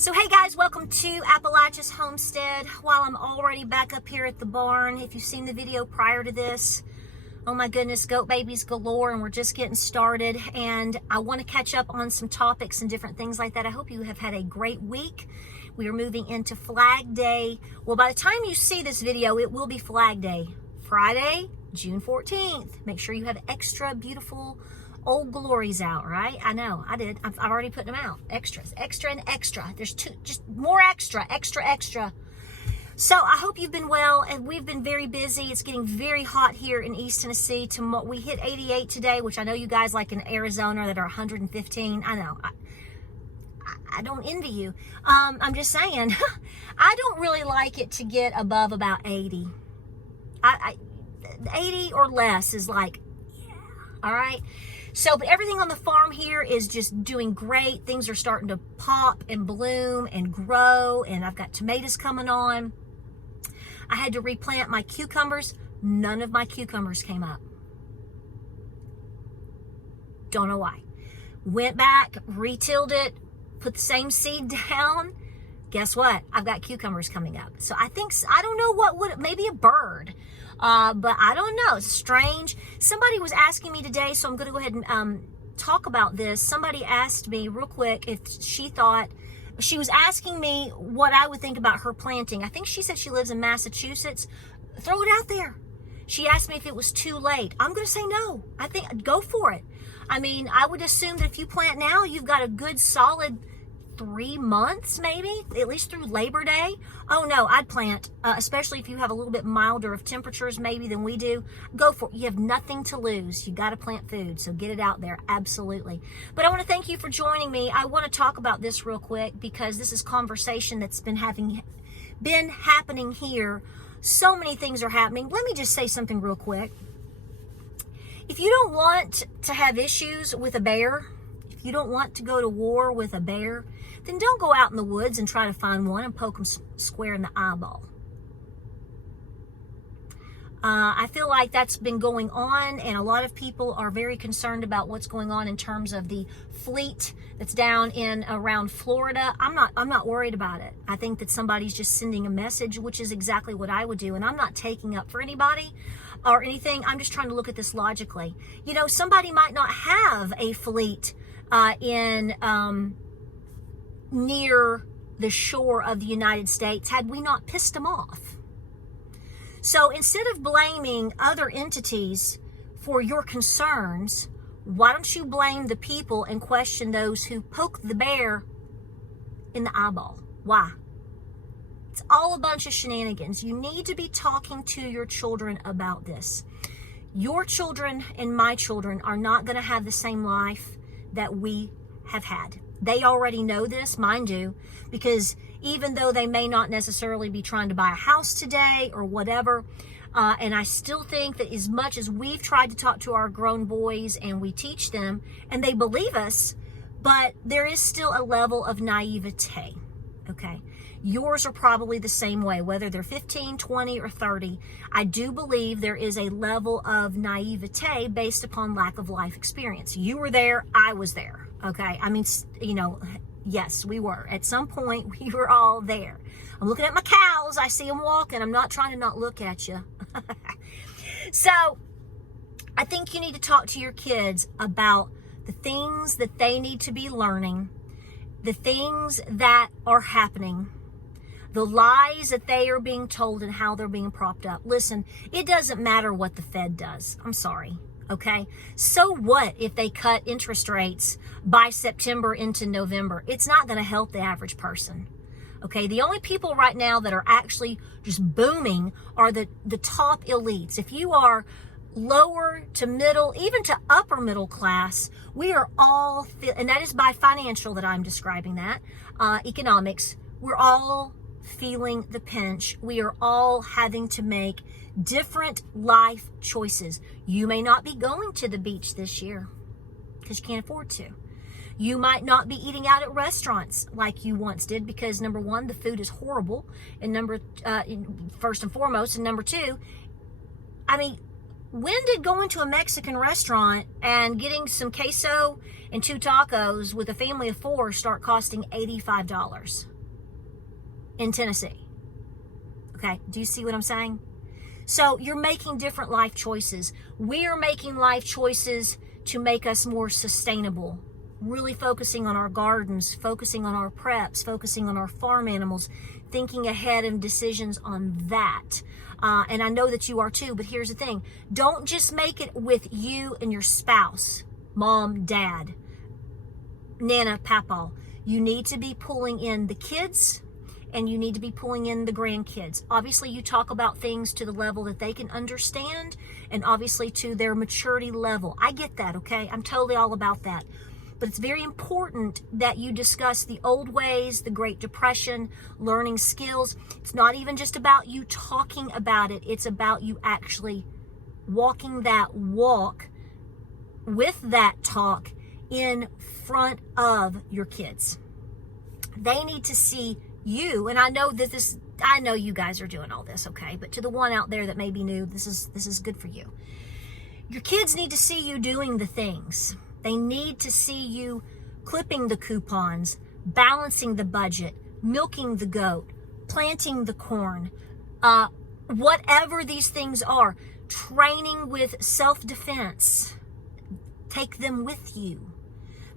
So hey guys, welcome to Appalachia's Homestead. While I'm already back up here at the barn, if you've seen the video prior to this, oh my goodness, goat babies galore, and we're just getting started. And I want to catch up on some topics and different things like that. I hope you have had a great week. We are moving into Flag Day. Well, by the time you see this video, it will be Flag Day. Friday, June 14th. Make sure you have extra beautiful Old Glories out, right? I know, I did. I've already put them out. Extras, extra and extra. There's two, just more extra. So I hope you've been well, and we've been very busy. It's getting very hot here in East Tennessee. We hit 88 today, which I know you guys like in Arizona that are 115. I know. I don't envy you. I'm just saying, I don't really like it to get above about 80. 80 or less is like, yeah, all right? So, but everything on the farm here is just doing great. Things are starting to pop and bloom and grow, and I've got tomatoes coming on. I had to replant my cucumbers. None of my cucumbers came up. Don't know why. Went back, retilled it, put the same seed down. Guess what? I've got cucumbers coming up. So I don't know maybe a bird. But I don't know. It's strange. Somebody was asking me today, so I'm going to go ahead and talk about this. Somebody asked me real quick if she was asking me what I would think about her planting. I think she said she lives in Massachusetts. Throw it out there. She asked me if it was too late. I'm going to say no. I think go for it. I mean, I would assume that if you plant now, you've got a good solid 3 months, maybe, at least through Labor Day. Oh no, I'd plant, especially if you have a little bit milder of temperatures maybe than we do. Go for it. You have nothing to lose. You got to plant food, so get it out there. Absolutely. But I want to thank you for joining me. I want to talk about this real quick because this is conversation that's been happening here. So many things are happening. Let me just say something real quick. If you don't want to have issues with a bear, if you don't want to go to war with a bear, then don't go out in the woods and try to find one and poke them square in the eyeball. I feel like that's been going on, and a lot of people are very concerned about what's going on in terms of the fleet that's down in around Florida. I'm not worried about it. I think that somebody's just sending a message, which is exactly what I would do, and I'm not taking up for anybody or anything. I'm just trying to look at this logically. You know, somebody might not have a fleet near the shore of the United States had we not pissed them off. So instead of blaming other entities for your concerns, why don't you blame the people and question those who poke the bear in the eyeball? Why? It's all a bunch of shenanigans. You need to be talking to your children about this. Your children and my children are not going to have the same life that we have had. They already know this, mine do, because even though they may not necessarily be trying to buy a house today or whatever, and I still think that as much as we've tried to talk to our grown boys and we teach them, and they believe us, but there is still a level of naivete, okay? Yours are probably the same way, whether they're 15, 20, or 30. I do believe there is a level of naivete based upon lack of life experience. You were there, I was there, okay? I mean, you know, yes, we were. At some point, we were all there. I'm looking at my cows. I see them walking. I'm not trying to not look at you. So, I think you need to talk to your kids about the things that they need to be learning, the things that are happening, the lies that they are being told and how they're being propped up. Listen, it doesn't matter what the Fed does. I'm sorry. Okay? So what if they cut interest rates by September into November? It's not going to help the average person. Okay? The only people right now that are actually just booming are the top elites. If you are lower to middle, even to upper middle class, we are all, and that is by financial that I'm describing that, economics, we're all feeling the pinch. We are all having to make different life choices. You may not be going to the beach this year because you can't afford to. You might not be eating out at restaurants like you once did because, number one, the food is horrible, and first and foremost, and number two, I mean, when did going to a Mexican restaurant and getting some queso and 2 tacos with a family of 4 start costing $85? in Tennessee. Okay, do you see what I'm saying? So you're making different life choices. We're making life choices to make us more sustainable, really focusing on our gardens, focusing on our preps, focusing on our farm animals, thinking ahead and decisions on that. And I know that you are too, but here's the thing. Don't just make it with you and your spouse, mom, dad, Nana, Papa. You need to be pulling in the kids, and you need to be pulling in the grandkids. Obviously, you talk about things to the level that they can understand, and obviously to their maturity level. I get that, okay? I'm totally all about that. But it's very important that you discuss the old ways, the Great Depression, learning skills. It's not even just about you talking about it. It's about you actually walking that walk with that talk in front of your kids. They need to see you, and I know you guys are doing all this, okay? But to the one out there that may be new, this is good for you. Your kids need to see you doing the things. They need to see you clipping the coupons, balancing the budget, milking the goat, planting the corn, whatever these things are, training with self-defense. Take them with you.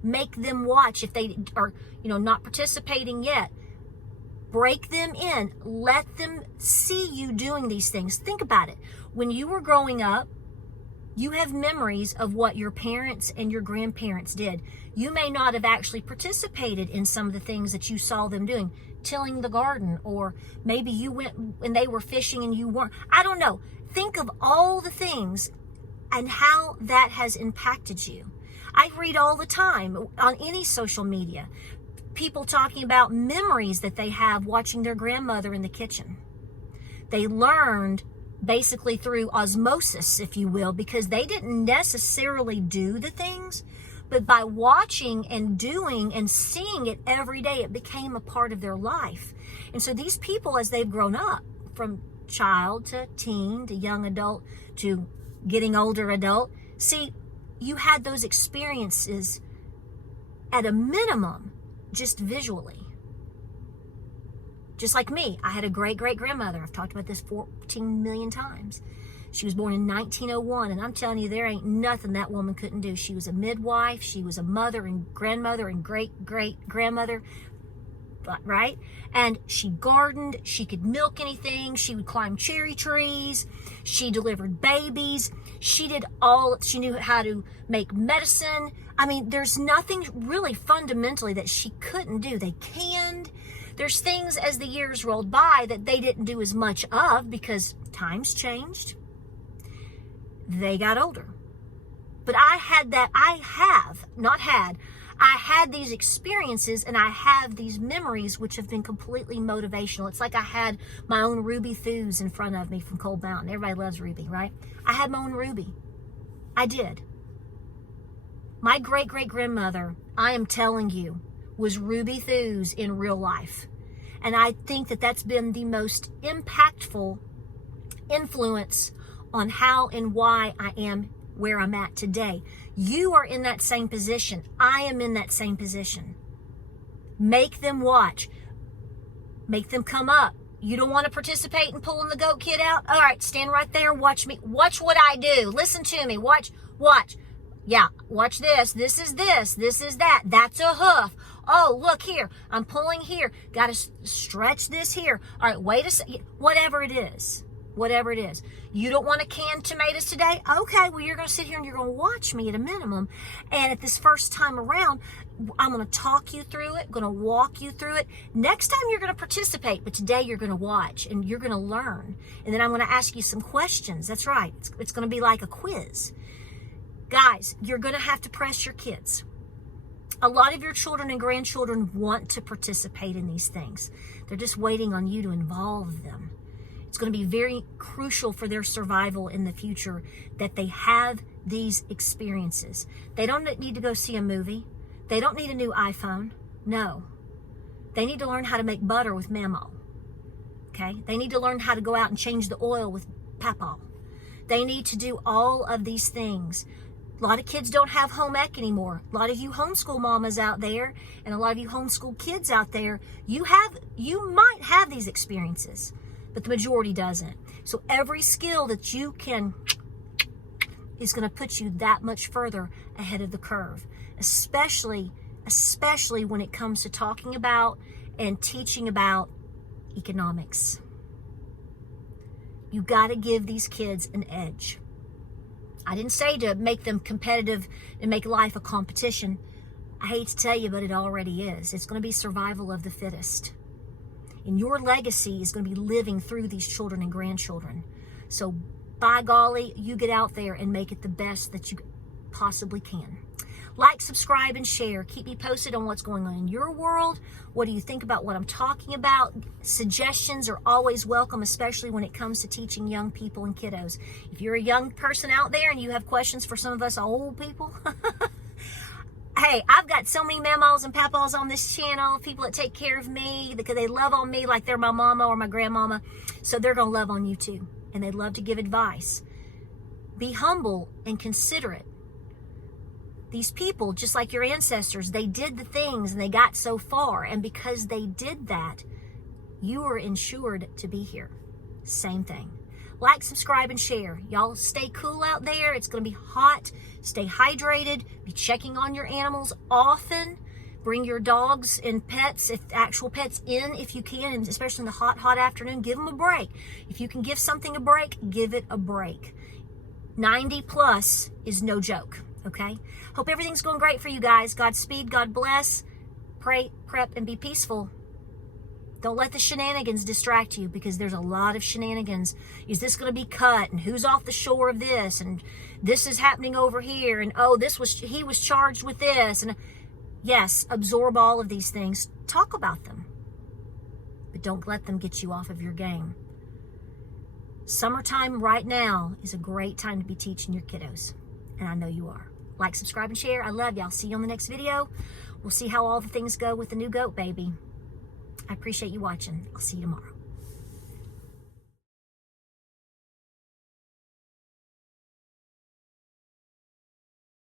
Make them watch. If they are, not participating yet, break them in. Let them see you doing these things. Think about it. When you were growing up, you have memories of what your parents and your grandparents did. You may not have actually participated in some of the things that you saw them doing, tilling the garden, or maybe you went and they were fishing and you weren't. I don't know. Think of all the things and how that has impacted you. I read all the time on any social media, people talking about memories that they have watching their grandmother in the kitchen. They learned basically through osmosis, if you will, because they didn't necessarily do the things, but by watching and doing and seeing it every day, it became a part of their life. And so these people, as they've grown up, from child to teen to young adult to getting older adult, see, you had those experiences at a minimum, just visually. Just like me, I had a great-great-grandmother. I've talked about this 14 million times. She was born in 1901, and I'm telling you, there ain't nothing that woman couldn't do. She was a midwife. She was a mother and grandmother and great-great-grandmother, right? And she gardened. She could milk anything. She would climb cherry trees. She delivered babies. She knew how to make medicine. I mean, there's nothing really fundamentally that she couldn't do. They canned. There's things as the years rolled by that they didn't do as much of because times changed. They got older. But I had these experiences and I have these memories which have been completely motivational. It's like I had my own Ruby Thews in front of me from Cold Mountain. Everybody loves Ruby, right? I had my own Ruby. I did. My great-great-grandmother, I am telling you, was Ruby Thews in real life. And I think that that's been the most impactful influence on how and why I am where I'm at today. You are in that same position. I am in that same position. Make them watch. Make them come up. You don't want to participate in pulling the goat kid out? All right, stand right there. Watch me. Watch what I do. Listen to me. Watch. Yeah, watch this. This is this. This is that. That's a hoof. Oh, look here. I'm pulling here. Got to stretch this here. All right, wait a second. Whatever it is. Whatever it is. You don't want to can tomatoes today? Okay, well, you're going to sit here and you're going to watch me at a minimum. And at this first time around, I'm going to talk you through it, going to walk you through it. Next time you're going to participate, but today you're going to watch and you're going to learn. And then I'm going to ask you some questions. That's right. It's going to be like a quiz. Guys, you're going to have to press your kids. A lot of your children and grandchildren want to participate in these things. They're just waiting on you to involve them. It's going to be very crucial for their survival in the future that they have these experiences. They don't need to go see a movie. They don't need a new iPhone. No. They need to learn how to make butter with Mamo. Okay? They need to learn how to go out and change the oil with Papa. They need to do all of these things. A lot of kids don't have home ec anymore. A lot of you homeschool mamas out there and a lot of you homeschool kids out there, you might have these experiences, but the majority doesn't. So every skill that you can is going to put you that much further ahead of the curve, especially when it comes to talking about and teaching about economics. You got to give these kids an edge. I didn't say to make them competitive and make life a competition. I hate to tell you, but it already is. It's going to be survival of the fittest. And your legacy is going to be living through these children and grandchildren. So by golly, you get out there and make it the best that you possibly can. Like, subscribe, and share. Keep me posted on what's going on in your world. What do you think about what I'm talking about? Suggestions are always welcome, especially when it comes to teaching young people and kiddos. If you're a young person out there and you have questions for some of us old people, hey, I've got so many mamas and papas on this channel, people that take care of me, because they love on me like they're my mama or my grandmama. So they're going to love on you too. And they love to give advice. Be humble and considerate. These people, just like your ancestors, they did the things and they got so far. And because they did that, you are insured to be here. Same thing. Like, subscribe, and share. Y'all stay cool out there. It's going to be hot. Stay hydrated. Be checking on your animals often. Bring your dogs and pets, if actual pets, in if you can, and especially in the hot afternoon. Give them a break. If you can give something a break, give it a break. 90 plus is no joke. Okay? Hope everything's going great for you guys. Godspeed. God bless. Pray, prep, and be peaceful. Don't let the shenanigans distract you, because there's a lot of shenanigans. Is this going to be cut? And who's off the shore of this? And this is happening over here. And oh, he was charged with this. And yes, absorb all of these things. Talk about them. But don't let them get you off of your game. Summertime right now is a great time to be teaching your kiddos. And I know you are. Like, subscribe, and share. I love y'all. See you on the next video. We'll see how all the things go with the new goat baby. I appreciate you watching. I'll see you tomorrow.